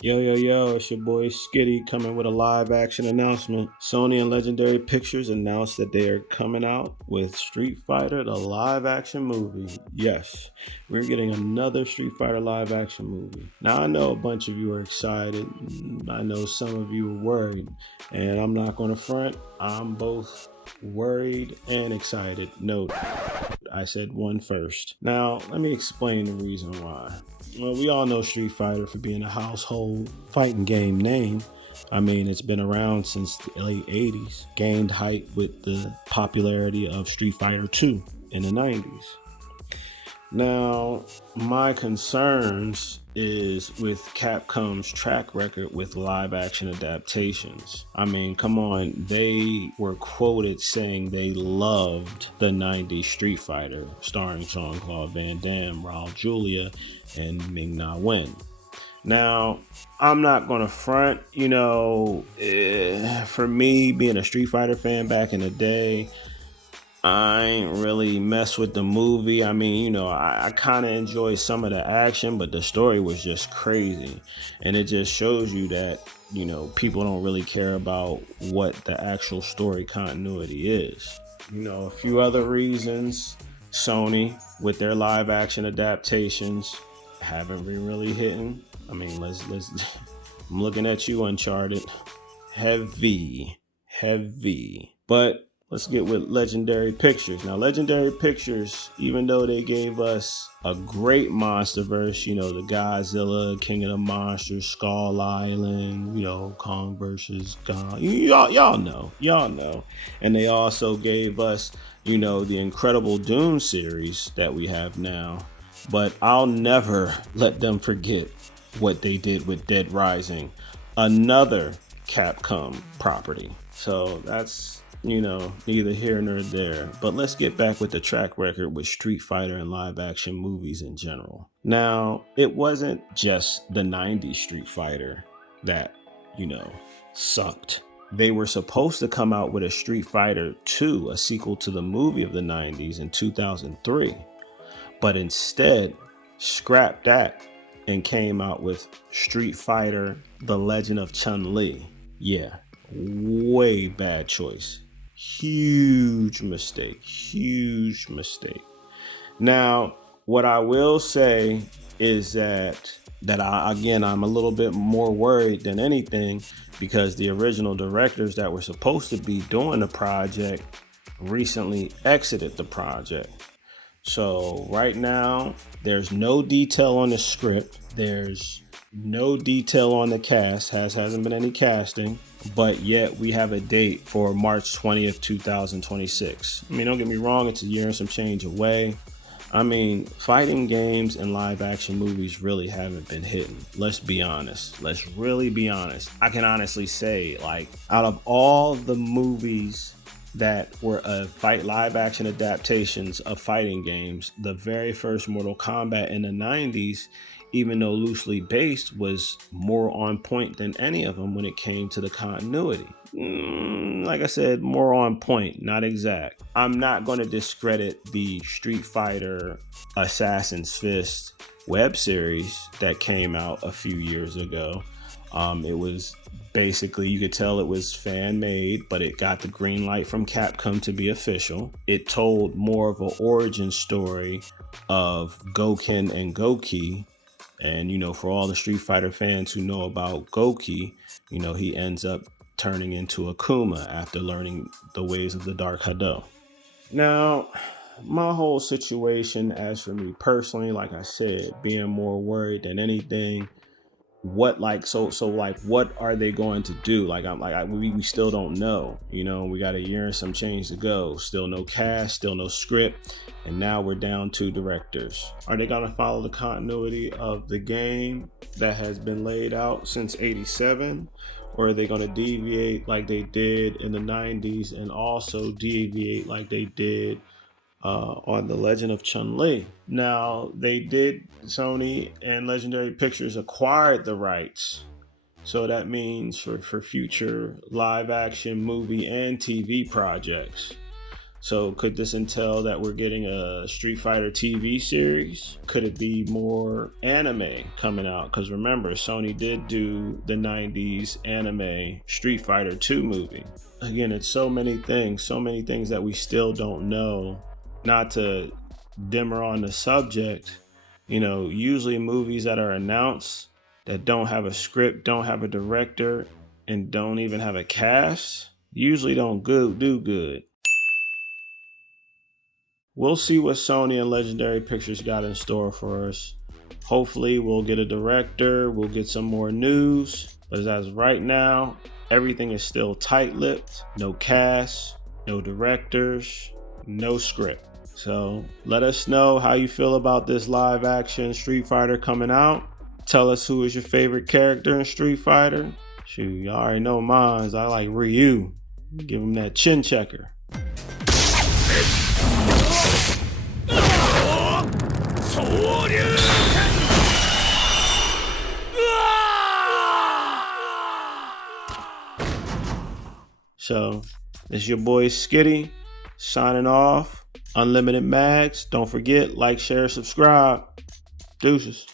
Yo, yo, yo, it's your boy Skitty coming with a live action announcement. Sony and Legendary Pictures announced that they are coming out with Street Fighter, the live action movie. Yes, we're getting another Street Fighter live action movie. Now, I know a bunch of you are excited. I know some of you are worried. And I'm not going to front, I'm both worried and excited. Note, I said one first. Now, let me explain the reason why. Well, we all know Street Fighter for being a household fighting game name. I mean, it's been around since the late 80s, gained hype with the popularity of Street Fighter 2 in the 90s. Now, my concerns is with Capcom's track record with live action adaptations. I mean, come on, they were quoted saying they loved the 90s Street Fighter, starring Jean-Claude Van Damme, Raul Julia, and Ming Na Wen. Now, I'm not going to front, for me being a Street Fighter fan back in the day, I ain't really mess with the movie. I mean, I kind of enjoy some of the action, but the story was just crazy. And it just shows you that, people don't really care about what the actual story continuity is. A few other reasons. Sony, with their live action adaptations, haven't been really hitting. I mean, let's I'm looking at you, Uncharted. Heavy. But let's get with Legendary Pictures. Now, Legendary Pictures, even though they gave us a great MonsterVerse, the Godzilla, King of the Monsters, Skull Island, Kong versus God, y'all know. And they also gave us, the Incredible Doom series that we have now. But I'll never let them forget what they did with Dead Rising, another Capcom property. So that's, neither here nor there. But let's get back with the track record with Street Fighter and live action movies in general. Now, it wasn't just the 90s Street Fighter that, sucked. They were supposed to come out with a Street Fighter 2, a sequel to the movie of the 90s in 2003. But instead, scrapped that and came out with Street Fighter, The Legend of Chun-Li. Yeah, way bad choice. Huge mistake. Now, what I will say is that I'm a little bit more worried than anything because the original directors that were supposed to be doing the project recently exited the project. So right now, there's no detail on the script. There's no detail on the cast. Hasn't been any casting, but yet we have a date for March 20th, 2026. I mean, don't get me wrong, it's a year and some change away. I mean, fighting games and live action movies really haven't been hitting. Let's be honest. Let's really be honest. I can honestly say, out of all the movies that were live action adaptations of fighting games, the very first Mortal Kombat in the 90s, even though loosely based, was more on point than any of them when it came to the continuity. Like I said, more on point, not exact. I'm not going to discredit the Street Fighter Assassin's Fist web series that came out a few years ago. It was basically, you could tell it was fan made, but it got the green light from Capcom to be official. It told more of an origin story of Gouken and Gouki. And, for all the Street Fighter fans who know about Gouki, he ends up turning into Akuma after learning the ways of the Dark Hado. Now, my whole situation, as for me personally, like I said, being more worried than anything, what are they going to do? We still don't know. We got a year and some change to go. Still no cast, still no script, and now we're down to directors. Are they going to follow the continuity of the game that has been laid out since '87, or are they going to deviate like they did in the '90s and also deviate like they did on The Legend of Chun-Li? Now, Sony and Legendary Pictures acquired the rights. So that means for future live action movie and TV projects. So could this entail that we're getting a Street Fighter TV series? Could it be more anime coming out? Because remember, Sony did do the 90s anime Street Fighter 2 movie. Again, it's so many things that we still don't know. Not to dimmer on the subject, usually movies that are announced that don't have a script, don't have a director, and don't even have a cast, usually don't do good. We'll see what Sony and Legendary Pictures got in store for us. Hopefully we'll get a director, we'll get some more news, but as right now, everything is still tight-lipped, no cast, no directors, no script. So let us know how you feel about this live action Street Fighter coming out. Tell us who is your favorite character in Street Fighter. Shoot, y'all already know mine. I like Ryu. Give him that chin checker. So, it's your boy Skitty signing off. Unlimited Mags. Don't forget, like, share, subscribe. Deuces.